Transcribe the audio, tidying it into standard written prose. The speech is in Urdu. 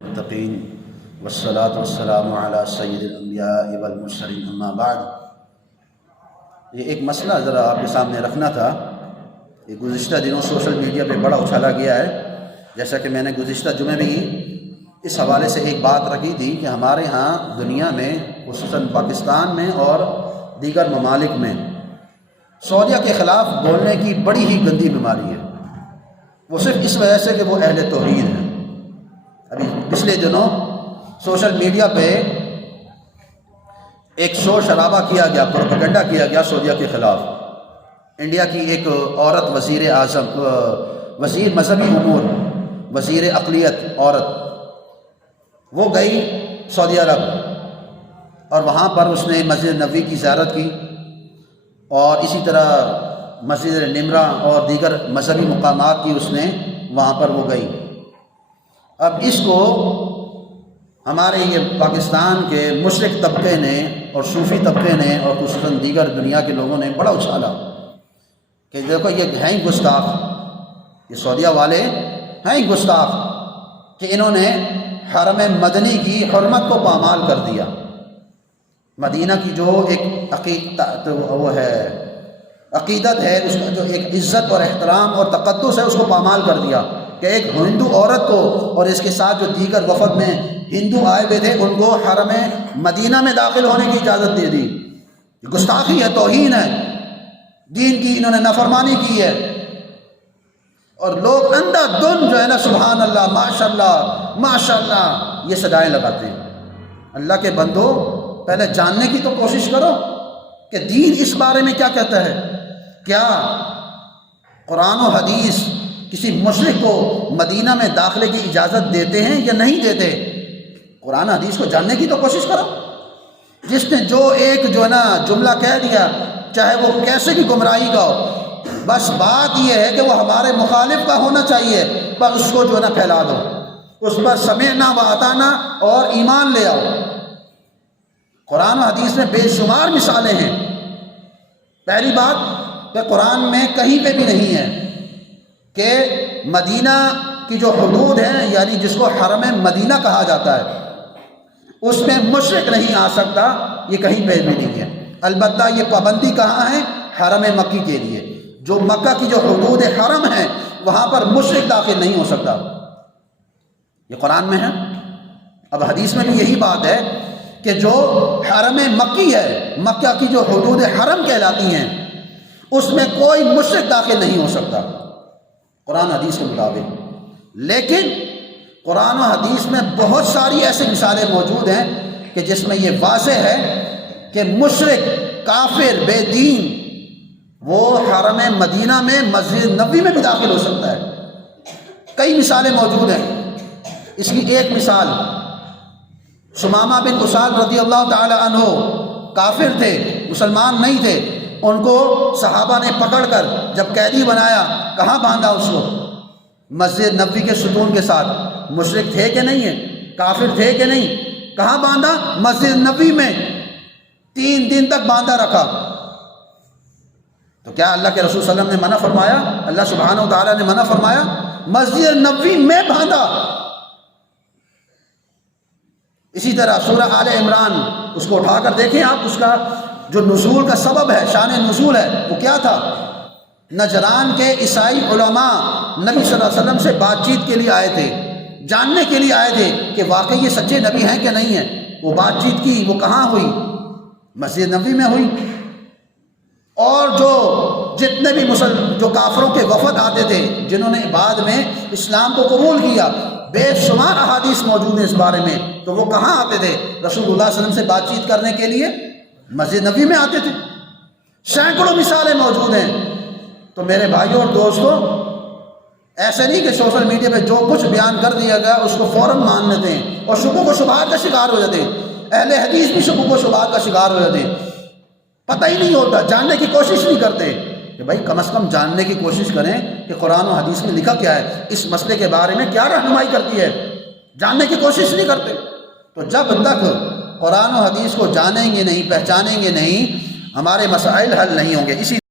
المتقین والصلاة والسلام علی سید الانبیاء والمرسلین اما بعد۔ یہ ایک مسئلہ ذرا آپ کے سامنے رکھنا تھا۔ یہ گزشتہ دنوں سوشل میڈیا پہ بڑا اچھالا گیا ہے، جیسا کہ میں نے گزشتہ جمعے بھی اس حوالے سے ایک بات رکھی تھی کہ ہمارے ہاں دنیا میں خصوصاً پاکستان میں اور دیگر ممالک میں سعودیہ کے خلاف بولنے کی بڑی ہی گندی بیماری ہے، وہ صرف اس وجہ سے کہ وہ اہل توحید ہیں۔ ابھی پچھلے دنوں سوشل میڈیا پہ ایک شور شرابہ کیا گیا، پروپیگنڈا کیا گیا سعودیہ کے خلاف۔ انڈیا کی ایک عورت وزیر اعظم، وزیر مذہبی امور، وزیر اقلیت عورت، وہ گئی سعودی عرب اور وہاں پر اس نے مسجد نبوی کی زیارت کی اور اسی طرح مسجد نمرہ اور دیگر مذہبی مقامات کی اس نے وہاں پر وہ گئی۔ اب اس کو ہمارے یہ پاکستان کے مشرک طبقے نے اور صوفی طبقے نے اور خصوصاً دیگر دنیا کے لوگوں نے بڑا اچھالا کہ دیکھو یہ ہیں ہی گستاخ، یہ سعودیہ والے ہیں ہی گستاخ کہ انہوں نے حرم مدنی کی حرمت کو پامال کر دیا۔ مدینہ کی جو ایک عقیدت ہے، اس کا جو ایک عزت اور احترام اور تقدس ہے، اس کو پامال کر دیا کہ ایک ہندو عورت کو اور اس کے ساتھ جو دیگر وفد میں ہندو آئے ہوئے تھے ان کو حرم مدینہ میں داخل ہونے کی اجازت دے دی۔ یہ گستاخی ہے، توہین ہے، دین کی انہوں نے نافرمانی کی ہے، اور لوگ اندھا دھند جو ہے نا سبحان اللہ ماشاءاللہ ماشاءاللہ یہ صدائیں لگاتے ہیں۔ اللہ کے بندو پہلے جاننے کی تو کوشش کرو کہ دین اس بارے میں کیا کہتا ہے۔ کیا قرآن و حدیث کسی مشرک کو مدینہ میں داخلے کی اجازت دیتے ہیں یا نہیں دیتے؟ قرآن حدیث کو جاننے کی تو کوشش کرو۔ جس نے جو ایک جو ہے نا جملہ کہہ دیا، چاہے وہ کیسے بھی گمراہی کا ہو، بس بات یہ ہے کہ وہ ہمارے مخالف کا ہونا چاہیے، بس اس کو جو ہے نا پھیلا دو، اس پر سمعنا و اطعنا اور ایمان لے آؤ۔ قرآن و حدیث میں بے شمار مثالیں ہیں۔ پہلی بات کہ قرآن میں کہیں پہ بھی نہیں ہے کہ مدینہ کی جو حدود ہیں، یعنی جس کو حرم مدینہ کہا جاتا ہے، اس میں مشرک نہیں آ سکتا، یہ کہیں پہ بھی نہیں ہے۔ البتہ یہ پابندی کہاں ہے؟ حرم مکی کے لیے، جو مکہ کی جو حدود حرم ہیں وہاں پر مشرک داخل نہیں ہو سکتا، یہ قرآن میں ہے۔ اب حدیث میں بھی یہی بات ہے کہ جو حرم مکی ہے، مکہ کی جو حدود حرم کہلاتی ہیں، اس میں کوئی مشرک داخل نہیں ہو سکتا قرآن حدیث کے مطابق۔ لیکن قرآن و حدیث میں بہت ساری ایسی مثالیں موجود ہیں کہ جس میں یہ واضح ہے کہ مشرک، کافر، بے دین وہ حرم مدینہ میں، مسجد نبوی میں بھی داخل ہو سکتا ہے۔ کئی مثالیں موجود ہیں۔ اس کی ایک مثال ثمامہ بن اساد رضی اللہ تعالی عنہ، کافر تھے، مسلمان نہیں تھے، ان کو صحابہ نے پکڑ کر جب قیدی بنایا، کہاں باندھا اس کو؟ مسجد نبوی کے ستون کے ساتھ۔ مشرک تھے کہ نہیں ہے؟ کافر تھے کہ نہیں؟ کہاں باندھا؟ مسجد نبوی میں 3 دن تک باندھا رکھا۔ تو کیا اللہ کے رسول صلی اللہ علیہ وسلم نے منع فرمایا؟ اللہ سبحانہ و تعالیٰ نے منع فرمایا؟ مسجد نبوی میں باندھا۔ اسی طرح سورہ آل عمران، اس کو اٹھا کر دیکھیں آپ، اس کا جو نزول کا سبب ہے، شان نزول ہے، وہ کیا تھا؟ نجران کے عیسائی علماء نبی صلی اللہ علیہ وسلم سے بات چیت کے لیے آئے تھے، جاننے کے لیے آئے تھے کہ واقعی یہ سچے نبی ہیں کہ نہیں ہیں۔ وہ بات چیت کی، وہ کہاں ہوئی؟ مسجد نبوی میں ہوئی۔ اور جو جتنے بھی جو کافروں کے وفد آتے تھے، جنہوں نے بعد میں اسلام کو قبول کیا، بے شمار احادیث موجود ہیں اس بارے میں، تو وہ کہاں آتے تھے؟ رسول اللہ صلی اللہ علیہ وسلم سے بات چیت کرنے کے لیے مسجد نبوی میں آتے تھے۔ سینکڑوں مثالیں موجود ہیں۔ تو میرے بھائیوں اور دوستوں، ایسے نہیں کہ سوشل میڈیا پہ جو کچھ بیان کر دیا گیا اس کو فوراً مان لیتے ہیں اور شبہوں و شبہات کا شکار ہو جاتے ہیں۔ اہل حدیث بھی شبہوں و شبہات کا شکار ہو جاتے ہیں، پتہ ہی نہیں ہوتا، جاننے کی کوشش نہیں کرتے کہ بھائی کم از کم جاننے کی کوشش کریں کہ قرآن و حدیث میں لکھا کیا ہے، اس مسئلے کے بارے میں کیا رہنمائی کرتی ہے، جاننے کی کوشش نہیں کرتے۔ تو جب تک قرآن و حدیث کو جانیں گے نہیں، پہچانیں گے نہیں، ہمارے مسائل حل نہیں ہوں گے۔ اسی